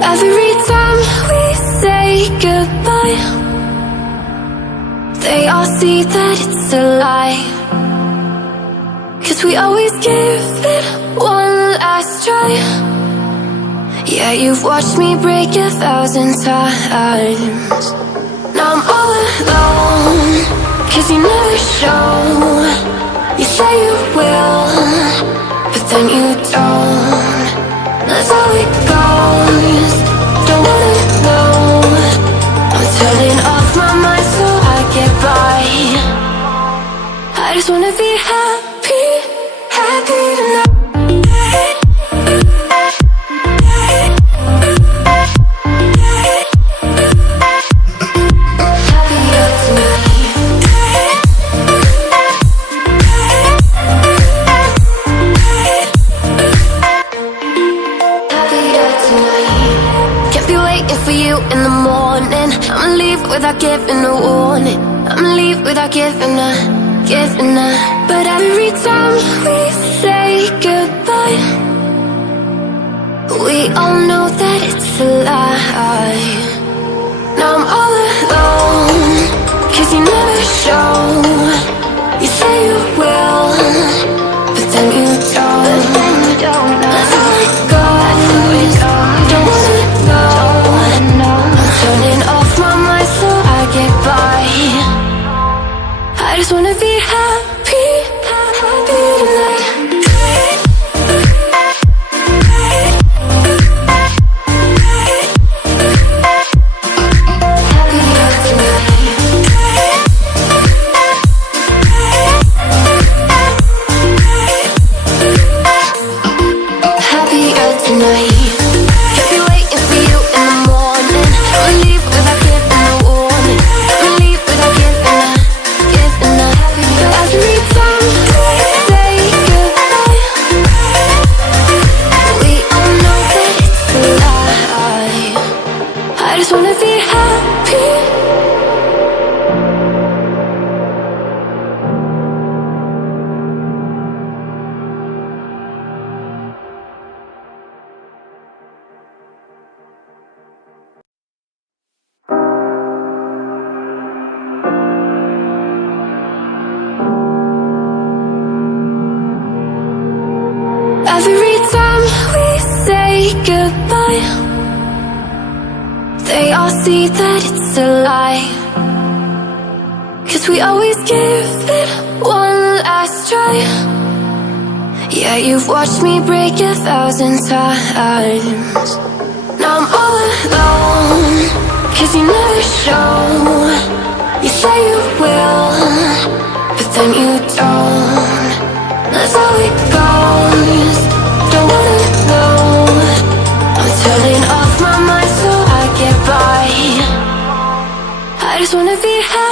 Every time we say goodbye, they all see that it's a lie. 'Cause we always give it one last try. Yeah, you've watched me break 1,000 times. Now I'm all alone, 'cause you never show. You say you will, but then you don't. That's how it goes. Don't wanna know. I'm turning off my mind so I get by. I just wanna be happy, happy tonight. In the morning, I'ma leave without giving a warning. I'ma leave without giving a. But every time we say goodbye, we all know that it's a lie. Now I'm all alone, 'cause you never show. You say you will, but then you don't. That's how it goes. Don't wanna know. Turning off my mind so I get by. I just wanna be happy, happy tonight. Happier tonight. I just wanna be happy. Every time we say goodbye, they all see that it's a lie. 'Cause we always give it one last try. Yeah, you've watched me break 1,000 times. Now I'm all alone, 'cause you never show. You say you will, but then you don't. That's how it goes. Don't wanna know. I'm turning off my mind so I get by. I just wanna be happy.